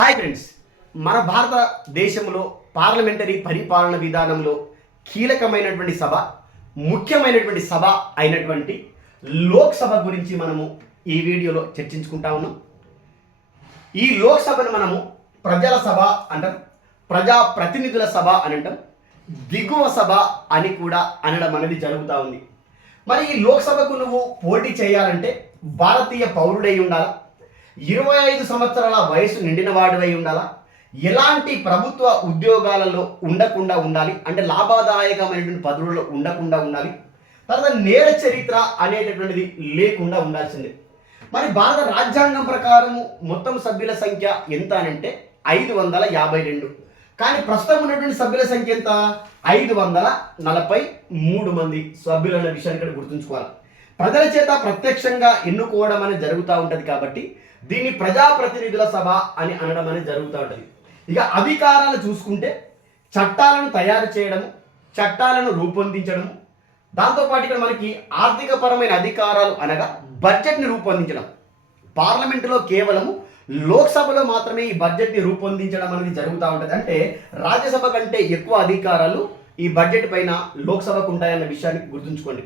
Hi friends, మన భారతదేశంలో parliamentary పరిపాలన విధానంలో కీలకమైనటువంటి సభ, ముఖ్యమైనటువంటి సభ అయినటువంటి లోక్సభ గురించి మనము ఈ వీడియోలో చర్చించుకుంటా ఉన్నాం. ఈ లోక్సభను మనము ప్రజల సభ అంటాం, ప్రజాప్రతినిధుల సభ అని అంటాం, దిగువ సభ అని కూడా అనడం అనేది జరుగుతూ ఉంది. మరి ఈ లోక్సభకు నువ్వు పోటీ చేయాలంటే భారతీయ పౌరుడై ఉండాలా, 25 సంవత్సరాల వయసు నిండిన వాడివై ఉండాలా, ఎలాంటి ప్రభుత్వ ఉద్యోగాలలో ఉండకుండా ఉండాలి, అంటే లాభదాయకమైనటువంటి పదవుల్లో ఉండకుండా ఉండాలి, తర్వాత నేర చరిత్ర అనేటటువంటిది లేకుండా ఉండాల్సిందే. మరి భారత రాజ్యాంగం ప్రకారం మొత్తం సభ్యుల సంఖ్య ఎంత అని అంటే 552. కానీ ప్రస్తుతం ఉన్నటువంటి సభ్యుల సంఖ్య ఎంత? 543 మంది సభ్యులు అనే విషయాన్ని ఇక్కడ గుర్తుంచుకోవాలి. ప్రజల చేత ప్రత్యక్షంగా ఎన్నుకోవడం అనేది జరుగుతూ ఉంటుంది కాబట్టి దీన్ని ప్రజాప్రతినిధుల సభ అని అనడం అనేది జరుగుతూ ఉంటుంది. ఇక అధికారాలు చూసుకుంటే చట్టాలను తయారు చేయడము, చట్టాలను రూపొందించడము, దాంతోపాటు ఇక్కడ మనకి ఆర్థికపరమైన అధికారాలు అనగా బడ్జెట్ని రూపొందించడం. పార్లమెంటులో కేవలము లోక్సభలో మాత్రమే ఈ బడ్జెట్ని రూపొందించడం అనేది జరుగుతూ ఉంటుంది. అంటే రాజ్యసభ కంటే ఎక్కువ అధికారాలు ఈ బడ్జెట్ పైన లోక్సభకు ఉంటాయన్న విషయాన్ని గుర్తుంచుకోండి.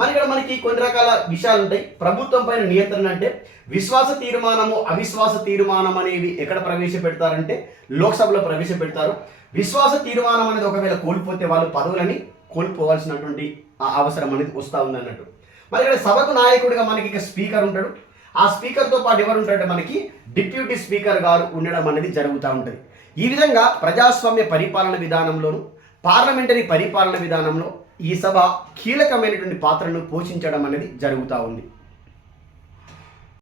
మరి ఇక్కడ మనకి కొన్ని రకాల విషయాలు ఉంటాయి. ప్రభుత్వం పైన నియంత్రణ అంటే విశ్వాస తీర్మానము, అవిశ్వాస తీర్మానం అనేవి ఎక్కడ ప్రవేశపెడతారంటే లోక్సభలో ప్రవేశపెడతారు. విశ్వాస తీర్మానం అనేది ఒకవేళ కోల్పోతే వాళ్ళు పదవులని కోల్పోవాల్సినటువంటి అవసరం అనేది వస్తూ ఉంది అన్నట్టు. మరి ఇక్కడ సభకు నాయకుడిగా మనకి ఇక స్పీకర్ ఉంటాడు. ఆ స్పీకర్తో పాటు ఎవరు ఉంటారంటే మనకి డిప్యూటీ స్పీకర్ గారు ఉండడం అనేది జరుగుతూ ఉంటుంది. ఈ విధంగా ప్రజాస్వామ్య పరిపాలన విధానంలోను, పార్లమెంటరీ పరిపాలన విధానంలో ఈ సభ కీలకమైనటువంటి పాత్రను పోషించడం అనేది జరుగుతూ ఉంది.